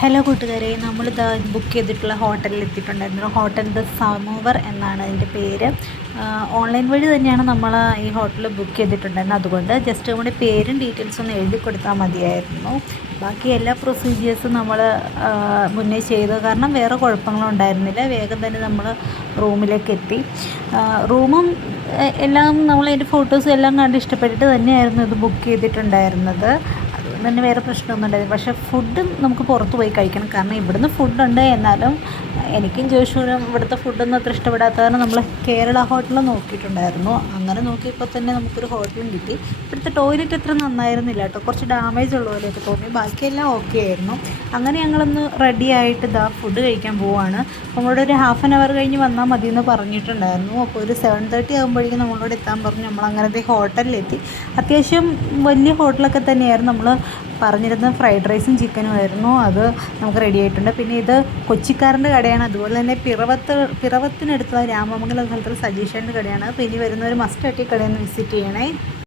Hello കൂട്ടുകാരെ, നമ്മളിതാ book ചെയ്തിട്ടുള്ള ഹോട്ടലിൽ എത്തിയിട്ടുണ്ടായിരുന്നു. ഹോട്ടൽ ദ സമോവർ എന്നാണ് അതിൻ്റെ പേര്. ഓൺലൈൻ വഴി തന്നെയാണ് നമ്മൾ ഈ ഹോട്ടൽ ബുക്ക് ചെയ്തിട്ടുണ്ടായിരുന്നത്. അതുകൊണ്ട് ജസ്റ്റ് നമ്മുടെ പേരും ഡീറ്റെയിൽസും ഒന്ന് എഴുതി കൊടുത്താൽ മതിയായിരുന്നു. ബാക്കി എല്ലാ പ്രൊസീജിയേഴ്സും നമ്മൾ മുന്നേ ചെയ്തു. കാരണം വേറെ കുഴപ്പങ്ങളും ഉണ്ടായിരുന്നില്ല. വേഗം തന്നെ നമ്മൾ റൂമിലേക്ക് എത്തി. റൂമും എല്ലാം നമ്മളതിൻ്റെ ഫോട്ടോസും എല്ലാം കണ്ട് ഇഷ്ടപ്പെട്ടിട്ട് തന്നെയായിരുന്നു ഇത് ബുക്ക് ചെയ്തിട്ടുണ്ടായിരുന്നത്. അതുകൊണ്ട് തന്നെ വേറെ പ്രശ്നമൊന്നും ഉണ്ടായിരുന്നു. പക്ഷേ ഫുഡ് നമുക്ക് പുറത്ത് പോയി കഴിക്കണം. കാരണം ഇവിടുന്ന് ഫുഡുണ്ട്, എന്നാലും എനിക്കും ജോഷുവിനും ഇവിടുത്തെ ഫുഡൊന്നും അത്ര ഇഷ്ടപ്പെടാത്ത കാരണം നമ്മൾ കേരള ഹോട്ടൽ നോക്കിയിട്ടുണ്ടായിരുന്നു. അങ്ങനെ നോക്കിയപ്പോൾ തന്നെ നമുക്കൊരു ഹോട്ടലും കിട്ടി. ഇവിടുത്തെ ടോയ്ലറ്റ് അത്ര നന്നായിരുന്നില്ല കേട്ടോ, കുറച്ച് ഡാമേജ് ഉള്ള പോലെയൊക്കെ തോന്നി. ബാക്കിയെല്ലാം ഓക്കെ ആയിരുന്നു. അങ്ങനെ ഞങ്ങളൊന്ന് റെഡി ആയിട്ട് ഇതാ ഫുഡ് കഴിക്കാൻ പോവുകയാണ്. നമ്മളോട് ഒരു ഹാഫ് ആൻ അവർ കഴിഞ്ഞ് വന്നാൽ മതി എന്ന് പറഞ്ഞിട്ടുണ്ടായിരുന്നു. അപ്പോൾ ഒരു 7:30 ആകുമ്പോഴേക്കും നമ്മളോട് എത്താൻ പറഞ്ഞു. നമ്മൾ അങ്ങനത്തെ ഹോട്ടലിലെത്തി. അത്യാവശ്യം വലിയ ഹോട്ടലൊക്കെ തന്നെയായിരുന്നു. നമ്മൾ പറഞ്ഞിരുന്ന ഫ്രൈഡ് റൈസും ചിക്കനും ആയിരുന്നു. അത് നമുക്ക് റെഡി ആയിട്ടുണ്ട്. പിന്നെ ഇത് കൊച്ചിക്കാരൻ്റെ കടയാണ്. അതുപോലെ തന്നെ പിറവത്തിനടുത്തുള്ള രാമമംഗലം സ്ഥലത്തുള്ള സജീഷൻ്റെ കടയാണ്. അപ്പോൾ ഇനി വരുന്നവർ മസ്റ്റായിട്ട് ഈ കടയൊന്ന് വിസിറ്റ് ചെയ്യണേ.